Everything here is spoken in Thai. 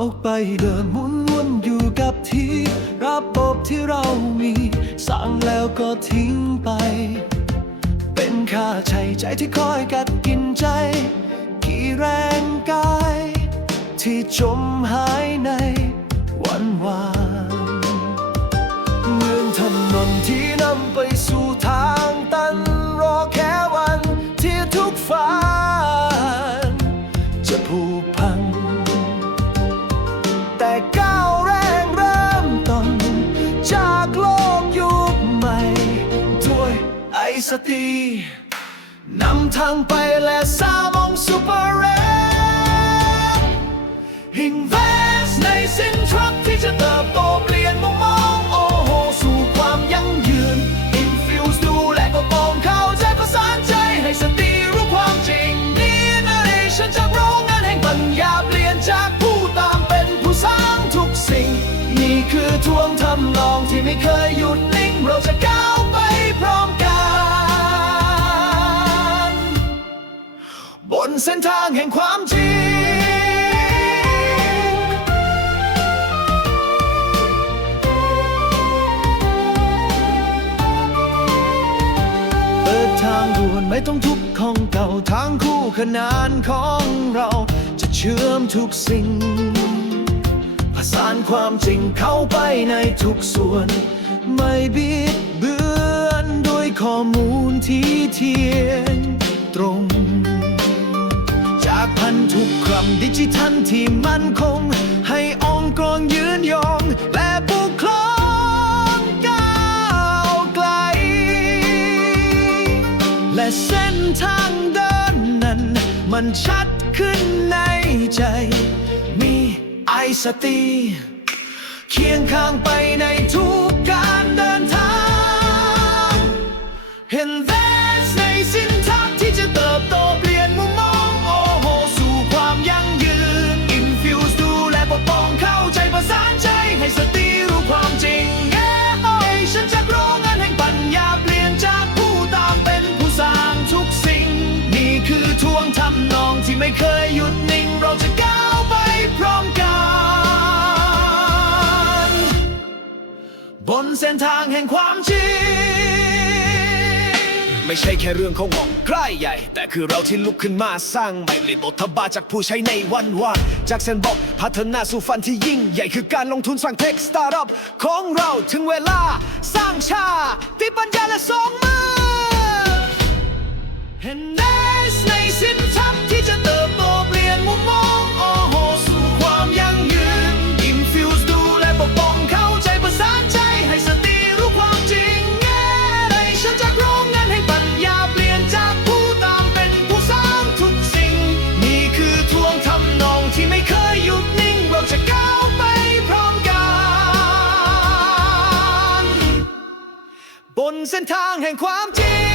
อกไปเดินหมุนวนอยู่กับที่ระบบที่เรามีสร้างแล้วก็ทิ้งไป เป็นค่าใช้ใจายที่คอยกัดกินใจ กี่แรงกาย ที่จมหายในวันวาน สตีนำทางไปและสามองซูเปอร์เรส Invest ในสินทรัพย์ที่จะเติบโตเปลี่ยนมุมมอง โอ้โห สู่ความยั่งยืน Infuse ดูแลก็ปองเข้าใจประสานใจให้สติรู้ความจริงนี่นะเรชันจากโรงงานแห่งปัญญาเปลี่ยนจากผู้ตามเป็นผู้สร้างทุกสิ่ง นี่คือทวงทำนองที่ไม่เคยหยุดนิ่งเราจะก้าว เส้นทางแห่งความจริง เปิดทางด่วนไม่ต้องทุกข้องเก่าทางคู่ขนานของเรา จะเชื่อมทุกสิ่งผสานความจริงเข้าไปในทุกส่วน ไม่บิดเบือนด้วยข้อมูลที่เทียนตรง พันธุกรรมดิจิทัลที่มั่นคง ให้องค์กรยืนยง และบุคลองก้าวไกล และเส้นทางเดินนั้น มันชัดขึ้นในใจ มีไอสตีเคียงข้างไปในทุกการเดินทาง Invest ที่ไม่เคยหยุดนิ่งเราจะก้าวไปพร้อมกัน บนเส้นทางแห่งความจริง ไม่ใช่แค่เรื่องของงอกใกล้ใหญ่ แต่คือเราที่ลุกขึ้นมาสร้างใหม่เลยบทบาทจากผู้ใช้ในวันวานจากเซนบอกพัฒนาสู่ฝันที่ยิ่ง ใหญ่คือการลงทุนสร้างเทคสตาร์ทอัพของเราถึงเวลาสร้างชาติปัญญาและสองมือ Invest ในสิน ยนมุมมองโอ้โหสู่ความยั่งยืน Infuse ดูแลปกป้องเข้าใจประสานใจให้สติรู้ความจริงแง่ในฉันจากโรงงานให้ปัญญาเปลี่ยนจากผู้ตามเป็นผู้สร้างทุกสิ่ง นี่คือทวงทำนองที่ไม่เคยหยุดนิ่งเราจะก้าวไปพร้อมกัน บนเส้นทางแห่งความจริง